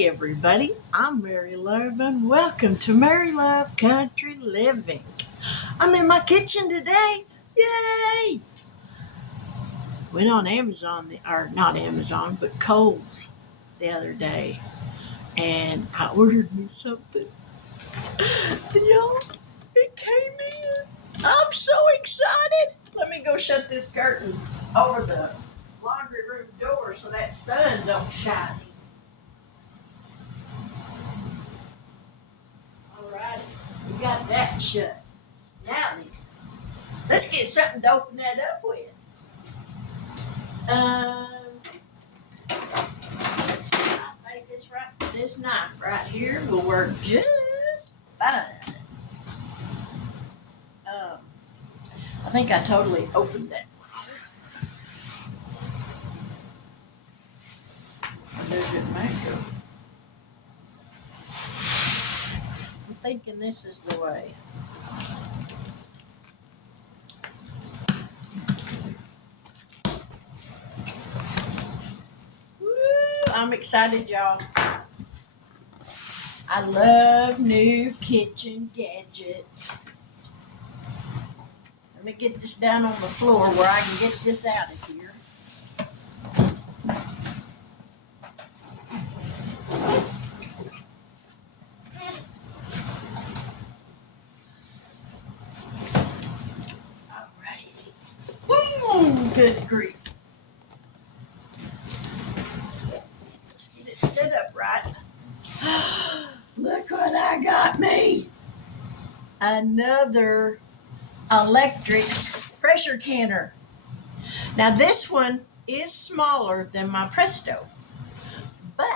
Hey everybody, I'm Mary Love and welcome to Mary Love Country Living. I'm in my kitchen today. Yay! Went on Amazon, or not Amazon, but Kohl's the other day and I ordered me something. And y'all, it came in. I'm so excited. Let me go shut this curtain over the laundry room door so that sun don't shine in. Alright, we got that shut. Now then, let's get something to open that up with. I think this knife right here will work just fine. I think I totally opened that one. Or does it matter? I'm thinking this is the way. Woo, I'm excited, y'all. I love new kitchen gadgets. Let me get this down on the floor where I can get this out of here. Alrighty. Boom! Good grief. Let's get it set up right. Look what I got me. Another electric pressure canner. Now this one is smaller than my Presto, but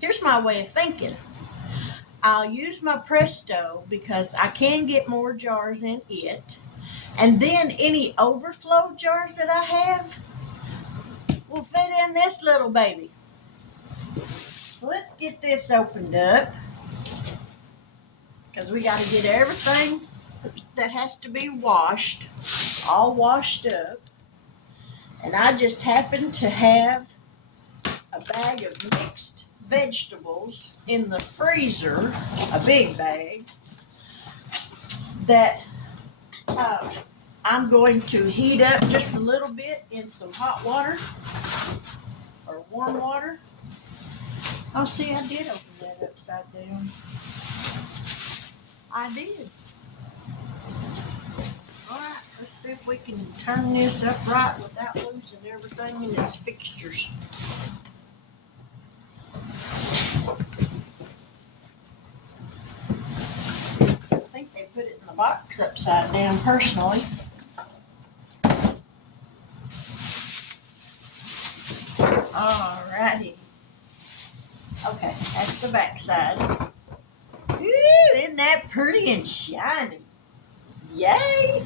here's my way of thinking. I'll use my Presto because I can get more jars in it, and then any overflow jars that I have will fit in this little baby. So let's get this opened up because we got to get everything that has to be washed all washed up. And I just happen to have a bag of mixed vegetables in the freezer, a big bag, that I'm going to heat up just a little bit in some hot water or warm water. Oh, see, I did open that upside down. I did. Alright, let's see if we can turn this upright without losing everything in its fixtures. I think they put it in the box upside down personally. Alrighty. Okay, that's the back side. Ooh, isn't that pretty and shiny? Yay!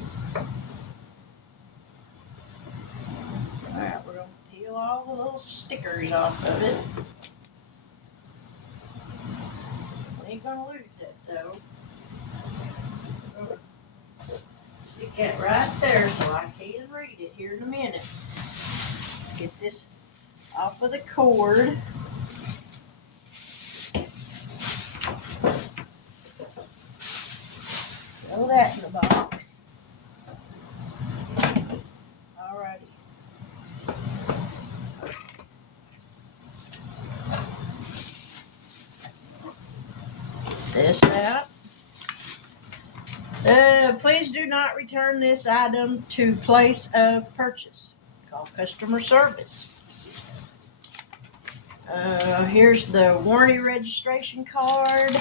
Alright, we're going to peel all the little stickers off of it. We ain't going to lose it though. Stick that right there so I can read it here in a minute. Let's get this off of the cord. Throw that in the box. Alrighty. This out. Please do not return this item to place of purchase. Call customer service. Here's the warranty registration card.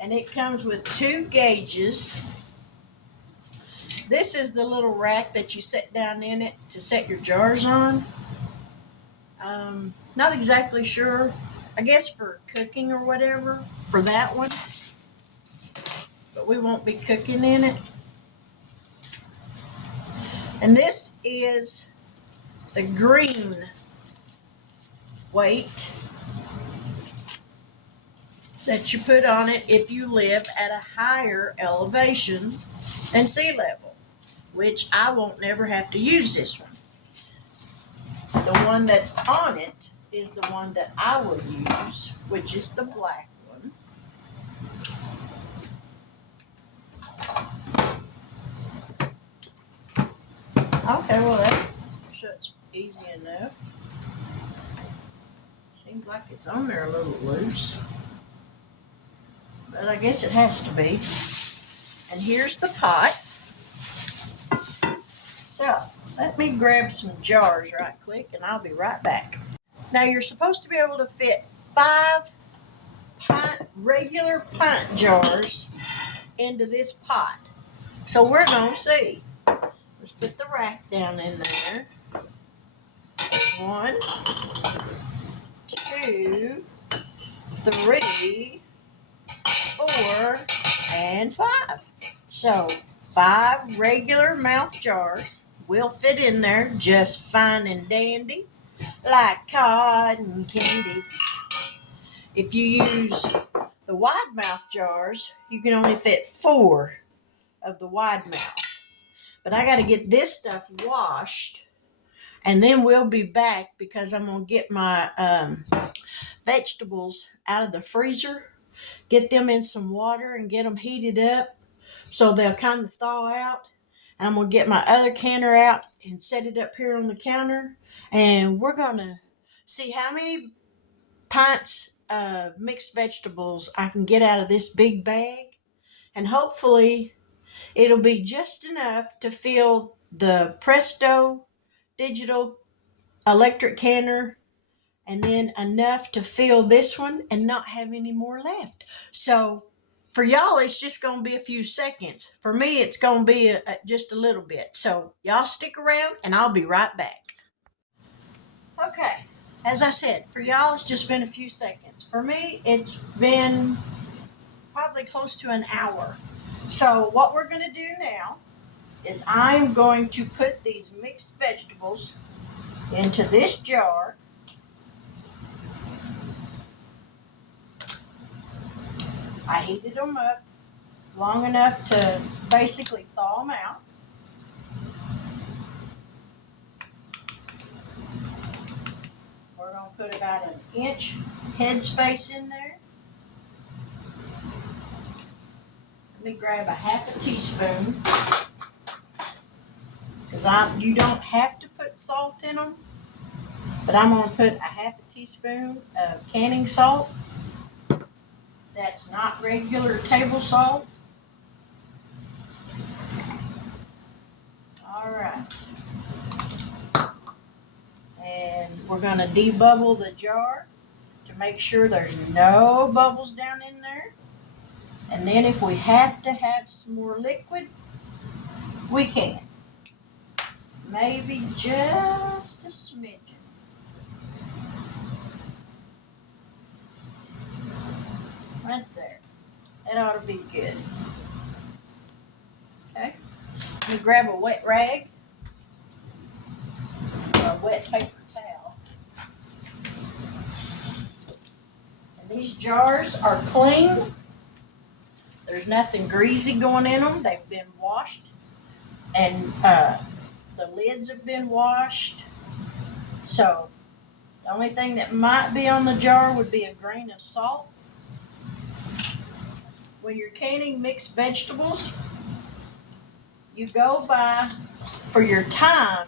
And it comes with 2 gauges. This is the little rack that you set down in it to set your jars on. Not exactly sure. I guess for cooking or whatever, for that one. But we won't be cooking in it. And this is the green weight. that you put on it if you live at a higher elevation than sea level, which I won't never have to use this one. The one that's on it is the one that I will use, which is the black one. Okay, well that shuts easy enough. Seems like it's on there a little loose, but I guess it has to be. And here's the pot. So let me grab some jars right quick and I'll be right back. Now you're supposed to be able to fit 5 regular pint jars into this pot. So we're going to see. Let's put the rack down in there. 1, 2, 3, 4, and 5. So 5 regular mouth jars will fit in there just fine and dandy, like cotton candy. If you use the wide mouth jars, you can only fit 4 of the wide mouth. But I got to get this stuff washed, and then we'll be back because I'm going to get my vegetables out of the freezer, get them in some water and get them heated up so they'll kind of thaw out. And I'm going to get my other canner out and set it up here on the counter. And we're going to see how many pints of mixed vegetables I can get out of this big bag. And hopefully it'll be just enough to fill the Presto digital electric canner, and then enough to fill this one and not have any more left. So for y'all, it's just going to be a few seconds. For me, it's going to be just a little bit. So y'all stick around and I'll be right back. Okay, as I said, for y'all, it's just been a few seconds. For me, it's been probably close to an hour. So what we're going to do now is I'm going to put these mixed vegetables into this jar. I heated them up long enough to basically thaw them out. We're going to put about an inch head space in there. Let me grab a half a teaspoon, because you don't have to put salt in them, but I'm going to put a half a teaspoon of canning salt. That's not regular table salt. All right. And we're going to debubble the jar to make sure there's no bubbles down in there. And then if we have to have some more liquid, we can. Maybe just a smidgen. Right there. That ought to be good. Okay. Let me grab a wet rag or a wet paper towel. And these jars are clean. There's nothing greasy going in them. They've been washed. And the lids have been washed. So the only thing that might be on the jar would be a grain of salt. When you're canning mixed vegetables, you go by, for your time,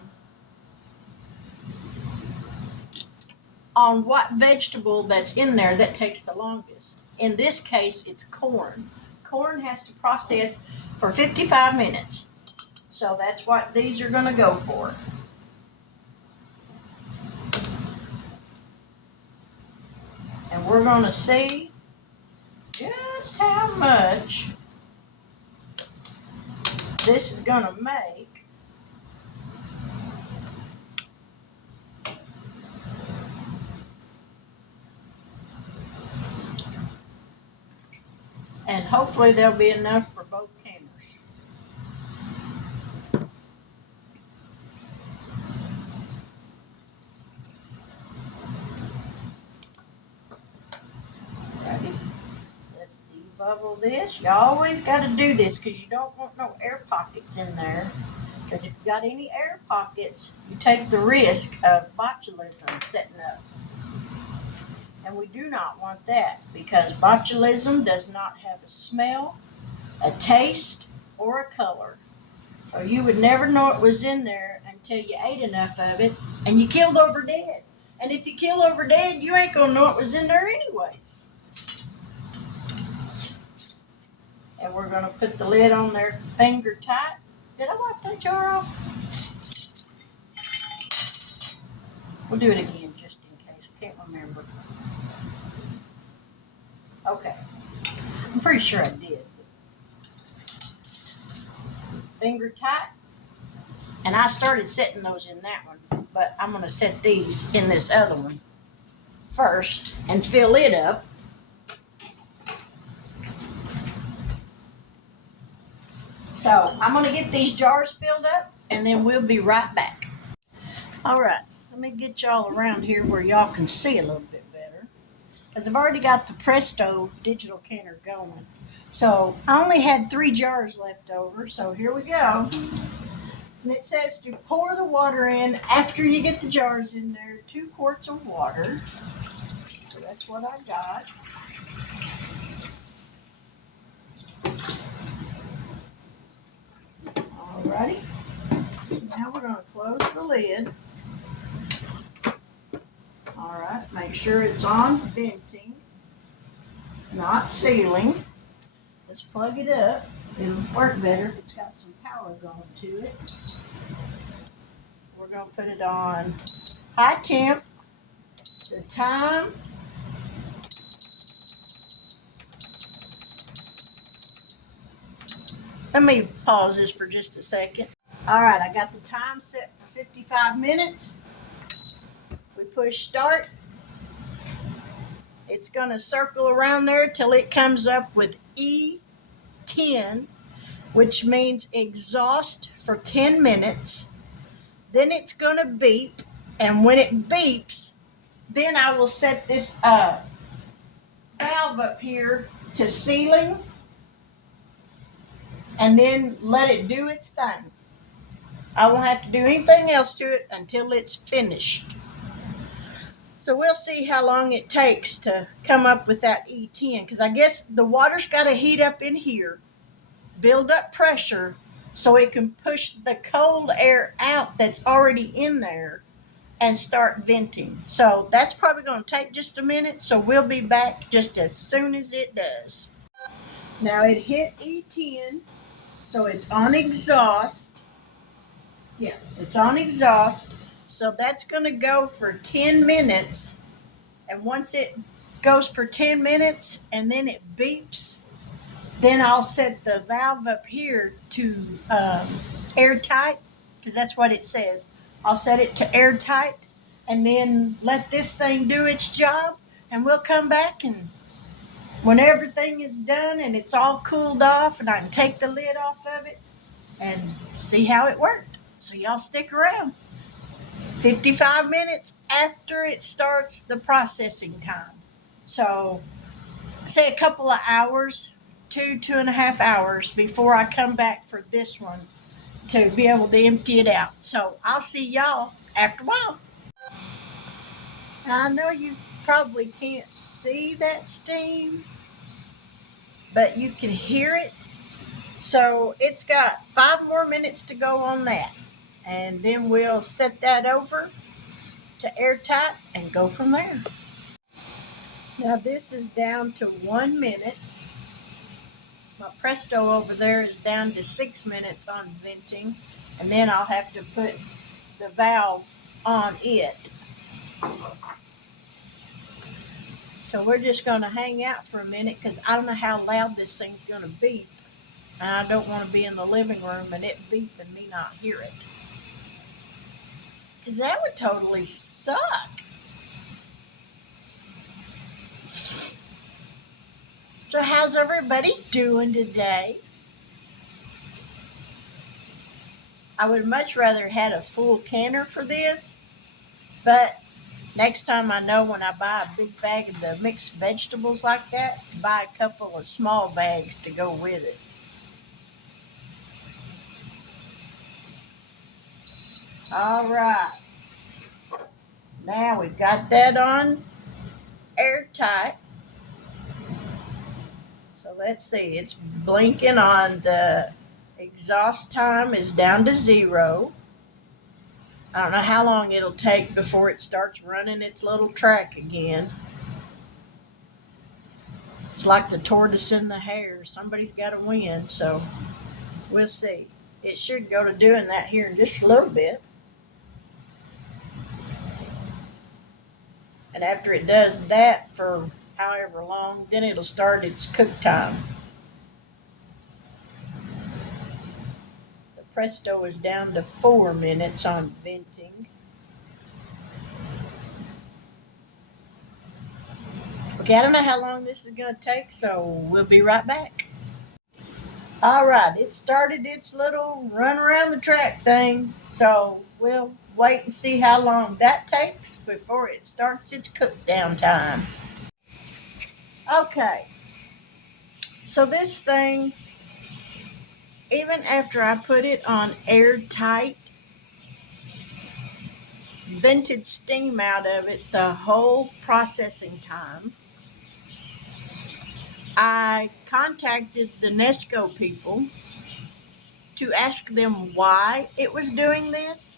on what vegetable that's in there that takes the longest. In this case, it's corn. Corn has to process for 55 minutes. So that's what these are going to go for. And we're going to see just how much this is going to make. And hopefully there'll be enough for both canners. Ready? bubble this. You always got to do this because you don't want no air pockets in there. Because if you got any air pockets, you take the risk of botulism setting up. And we do not want that because botulism does not have a smell, a taste, or a color. So you would never know it was in there until you ate enough of it and you killed over dead. And if you kill over dead, you ain't gonna know it was in there anyways. And we're gonna put the lid on there finger tight. Did I wipe that jar off? We'll do it again just in case. I can't remember. Okay. I'm pretty sure I did. Finger tight. And I started setting those in that one, but I'm going to set these in this other one first and fill it up. So I'm going to get these jars filled up and then we'll be right back. All right, let me get y'all around here where y'all can see a little bit better. Because I've already got the Presto digital canner going. So I only had 3 jars left over, so here we go. And it says to pour the water in after you get the jars in there, 2 quarts of water. So that's what I got. Alrighty. Now we're going to close the lid. Alright, make sure it's on venting, not sealing. Let's plug it up. It'll work better if it's got some power going to it. We're going to put it on high temp. The time, let me pause this for just a second. All right, I got the time set for 55 minutes. We push start. It's going to circle around there till it comes up with E10, which means exhaust for 10 minutes. Then it's going to beep, and when it beeps, then I will set this valve up here to sealing and then let it do its thing. I won't have to do anything else to it until it's finished. So we'll see how long it takes to come up with that E10, because I guess the water's got to heat up in here, build up pressure so it can push the cold air out that's already in there and start venting. So that's probably going to take just a minute, so we'll be back just as soon as it does. Now it hit E10, so it's on exhaust. Yeah, it's on exhaust. So that's going to go for 10 minutes. And once it goes for 10 minutes and then it beeps, then I'll set the valve up here to airtight, because that's what it says. I'll set it to airtight and then let this thing do its job. And we'll come back, and when everything is done and it's all cooled off and I can take the lid off of it and see how it worked. So y'all stick around. 55 minutes after it starts the processing time. So say a couple of hours, 2.5 hours before I come back for this one to be able to empty it out. So I'll see y'all after a while. Now, I know you probably can't see that steam, but you can hear it. So it's got 5 more minutes to go on that. And then we'll set that over to airtight and go from there. Now this is down to 1 minute. My Presto over there is down to 6 minutes on venting. And then I'll have to put the valve on it. So we're just going to hang out for a minute because I don't know how loud this thing's going to beep. And I don't want to be in the living room and it beep and me not hear it. Because that would totally suck. So how's everybody doing today? I would much rather had a full canner for this, but Next time I know when I buy a big bag of the mixed vegetables like that, buy a couple of small bags to go with it. All right. Now we've got that on airtight. So let's see. It's blinking on the exhaust time is down to 0. I don't know how long it'll take before it starts running its little track again. It's like the tortoise and the hare. Somebody's got to win, so we'll see. It should go to doing that here in just a little bit. And after it does that for however long, then it'll start its cook time. The Presto is down to 4 minutes on venting. Okay, I don't know how long this is going to take, so we'll be right back. All right, it started its little run around the track thing, so we'll wait and see how long that takes before it starts its cook down time. Okay, so this thing, even after I put it on airtight, vented steam out of it the whole processing time. I contacted the Nesco people to ask them why it was doing this.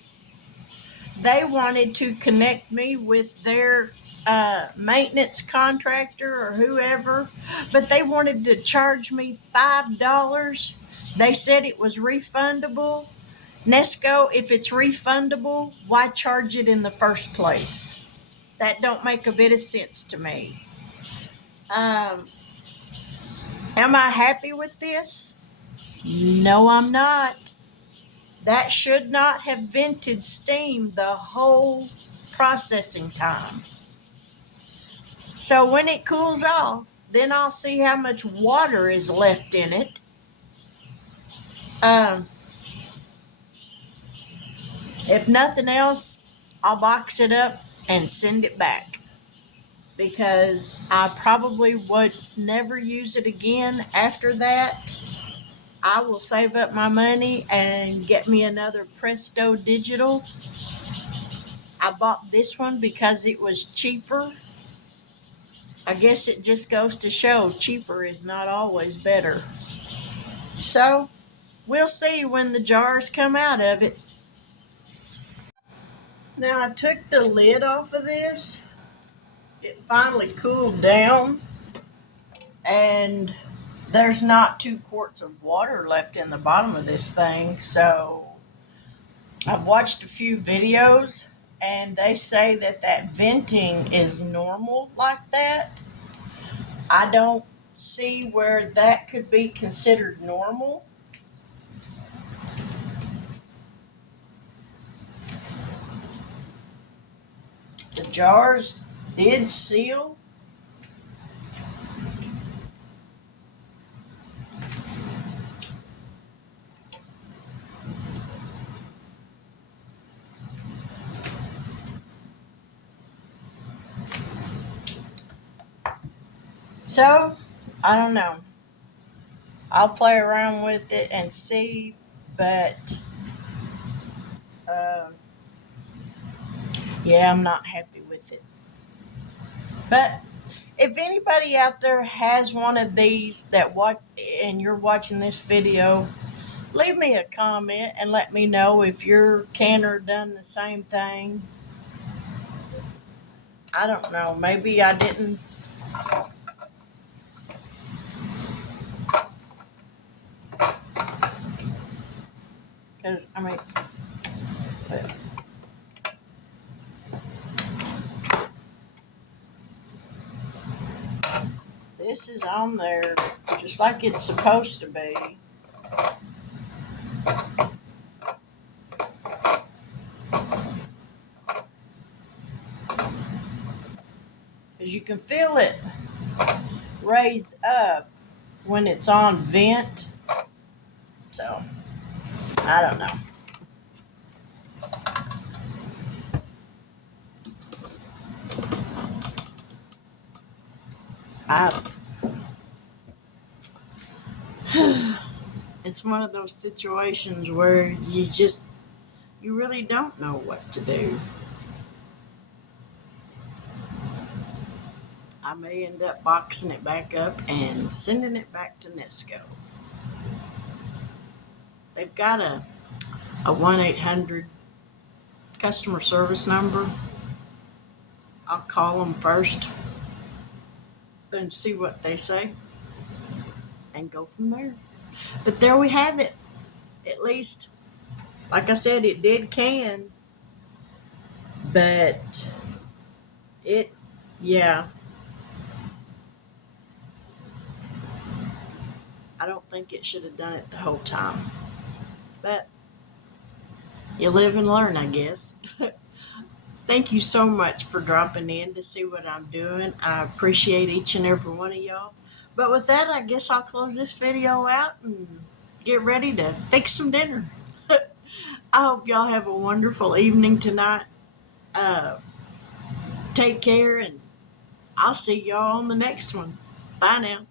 They wanted to connect me with their maintenance contractor or whoever, but they wanted to charge me $5. They said it was refundable. Nesco, if it's refundable, why charge it in the first place? That don't make a bit of sense to me. Am I happy with this? No, I'm not. That should not have vented steam the whole processing time. So when it cools off, then I'll see how much water is left in it. If nothing else, I'll box it up and send it back, because I probably would never use it again after that. I will save up my money and get me another Presto Digital. I bought this one because it was cheaper. I guess it just goes to show cheaper is not always better. So we'll see when the jars come out of it. Now I took the lid off of this. It finally cooled down, and there's not 2 quarts of water left in the bottom of this thing. So I've watched a few videos, and they say that venting is normal like that. I don't see where that could be considered normal. The jars did seal. So, I don't know. I'll play around with it and see, but yeah, I'm not happy with it. But if anybody out there has one of these that watch and you're watching this video, leave me a comment and let me know if your canner done the same thing. I don't know. Maybe I didn't. Because, I mean, this is on there just like it's supposed to be. Because you can feel it raise up when it's on vent. So, I don't know. It's one of those situations where you really don't know what to do. I may end up boxing it back up and sending it back to Nesco. They've got a 1-800 customer service number. I'll call them first and see what they say and go from there. But there we have it. At least, like I said, it did can, but it, yeah, I don't think it should have done it the whole time. But you live and learn, I guess. Thank you so much for dropping in to see what I'm doing. I appreciate each and every one of y'all. But with that, I guess I'll close this video out and get ready to fix some dinner. I hope y'all have a wonderful evening tonight. Uh, Take care, and I'll see y'all on the next one. Bye now.